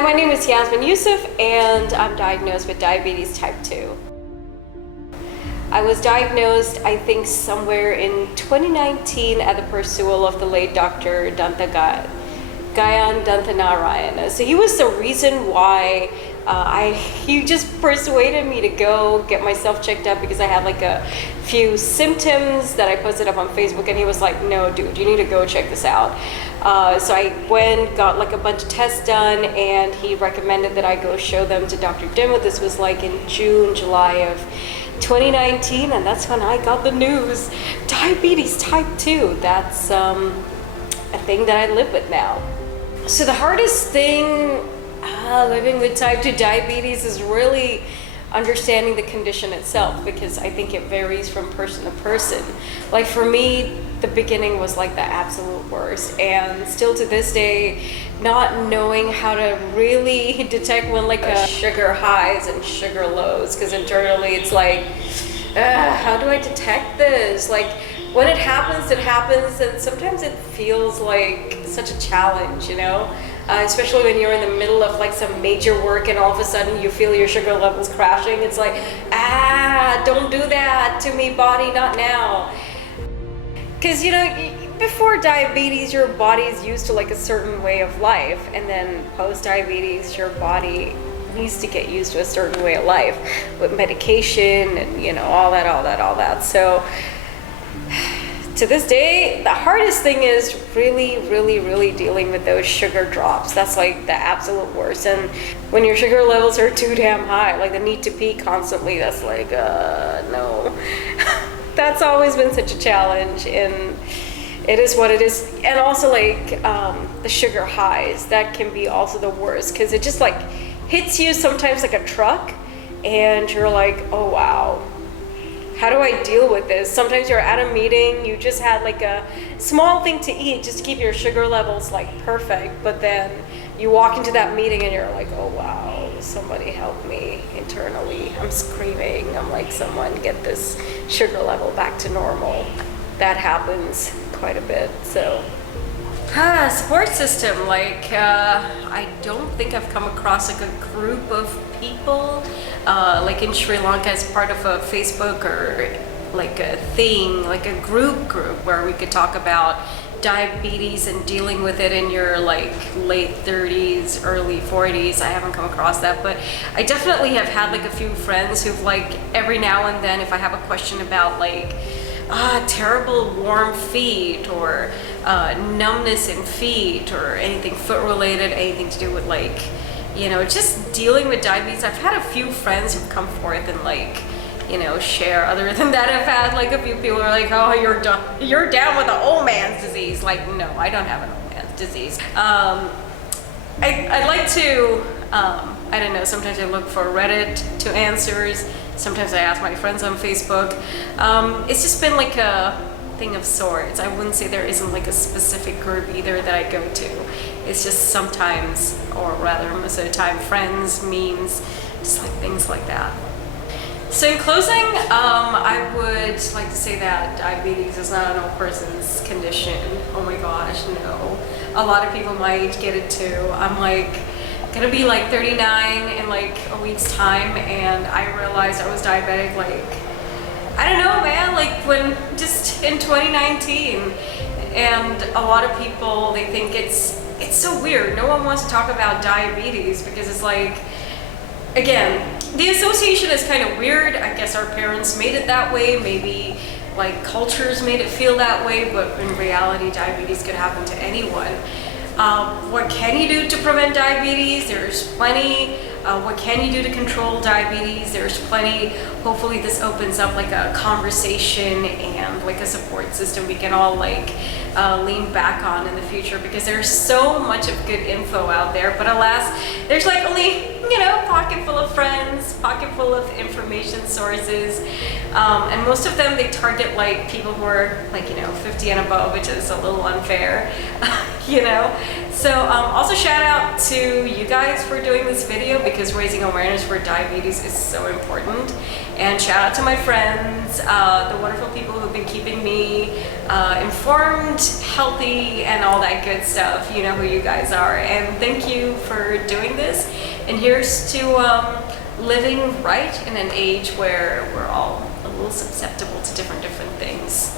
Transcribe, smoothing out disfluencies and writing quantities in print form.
Hi, my name is Yazmin Yousuf and I'm diagnosed with diabetes type 2. I was diagnosed, I think, somewhere in 2019 at the pursuit of the late Dr. Gayan Dantanarayana. So he was the reason why he just persuaded me to go get myself checked out because I had like a few symptoms that I posted up on Facebook, and he was like, no dude, you need to go check this out. So I went, got like a bunch of tests done, and he recommended that I go show them to Dr. Dimmoth. This was like in June, July of 2019, and that's when I got the news, diabetes type 2. That's a thing that I live with now. So the hardest thing living with type 2 diabetes is really understanding the condition itself, because I think it varies from person to person. Like for me, the beginning was like the absolute worst, and still to this day, not knowing how to really detect when like a sugar highs and sugar lows, because internally it's like, how do I detect this? Like when it happens, and sometimes it feels like such a challenge, you know? Especially when you're in the middle of like some major work and all of a sudden you feel your sugar levels crashing. It's like, don't do that to me, body, not now. Because, you know, before diabetes, your body is used to like a certain way of life, and then post-diabetes, your body needs to get used to a certain way of life with medication and, you know, all that. So to this day, the hardest thing is really dealing with those sugar drops. That's like the absolute worst. And when your sugar levels are too damn high, like the need to pee constantly, that's like, no. That's always been such a challenge, and it is what it is. And also like the sugar highs, that can be also the worst, because it just like hits you sometimes like a truck, and you're like, oh wow, how do I deal with this? Sometimes you're at a meeting, you just had like a small thing to eat just to keep your sugar levels like perfect, but then you walk into that meeting and you're like, oh wow, somebody help me internally. I'm screaming. I'm like, someone get this sugar level back to normal. That happens quite a bit. So support system, like I don't think I've come across like a group of people like in Sri Lanka as part of a Facebook or like a thing, like a group where we could talk about diabetes and dealing with it in your like late 30s, early 40s. I haven't come across that, but I definitely have had like a few friends who've like every now and then, if I have a question about like terrible warm feet or numbness in feet or anything foot related, anything to do with like, you know, just dealing with diabetes. I've had a few friends who've come forth and like, you know, share. Other than that, I've had like a few people who are like, oh, you're down with the old man's disease. Like, no, I don't have an old man's disease. I'd like to, I don't know, sometimes I look for Reddit to answers. Sometimes I ask my friends on Facebook. It's just been like a thing of sorts. I wouldn't say there isn't like a specific group either that I go to. It's just sometimes, or rather most of the time, friends, memes, just like things like that. So in closing, I would like to say that diabetes is not an old person's condition. Oh my gosh, no. A lot of people my age get it too. I'm like gonna be like 39 in like a week's time, and I realized I was diabetic like, I don't know, man, like when just in 2019. And a lot of people, they think it's so weird. No one wants to talk about diabetes because it's like, again, the association is kind of weird. I guess our parents made it that way. Maybe like cultures made it feel that way, but in reality, diabetes could happen to anyone. What can you do to prevent diabetes? There's plenty. What can you do to control diabetes? There's plenty. Hopefully this opens up like a conversation and like a support system we can all like lean back on in the future, because there's so much of good info out there, but alas, there's like only, you know, pocket full of friends, pocket full of information sources, and most of them, they target like people who are like, you know, 50 and above, which is a little unfair, you know. So also shout out to you guys for doing this video, because raising awareness for diabetes is so important. And shout out to my friends, the wonderful people who've been keeping me informed, healthy, and all that good stuff. You know who you guys are. And thank you for doing this. And here's to living right in an age where we're all a little susceptible to different things.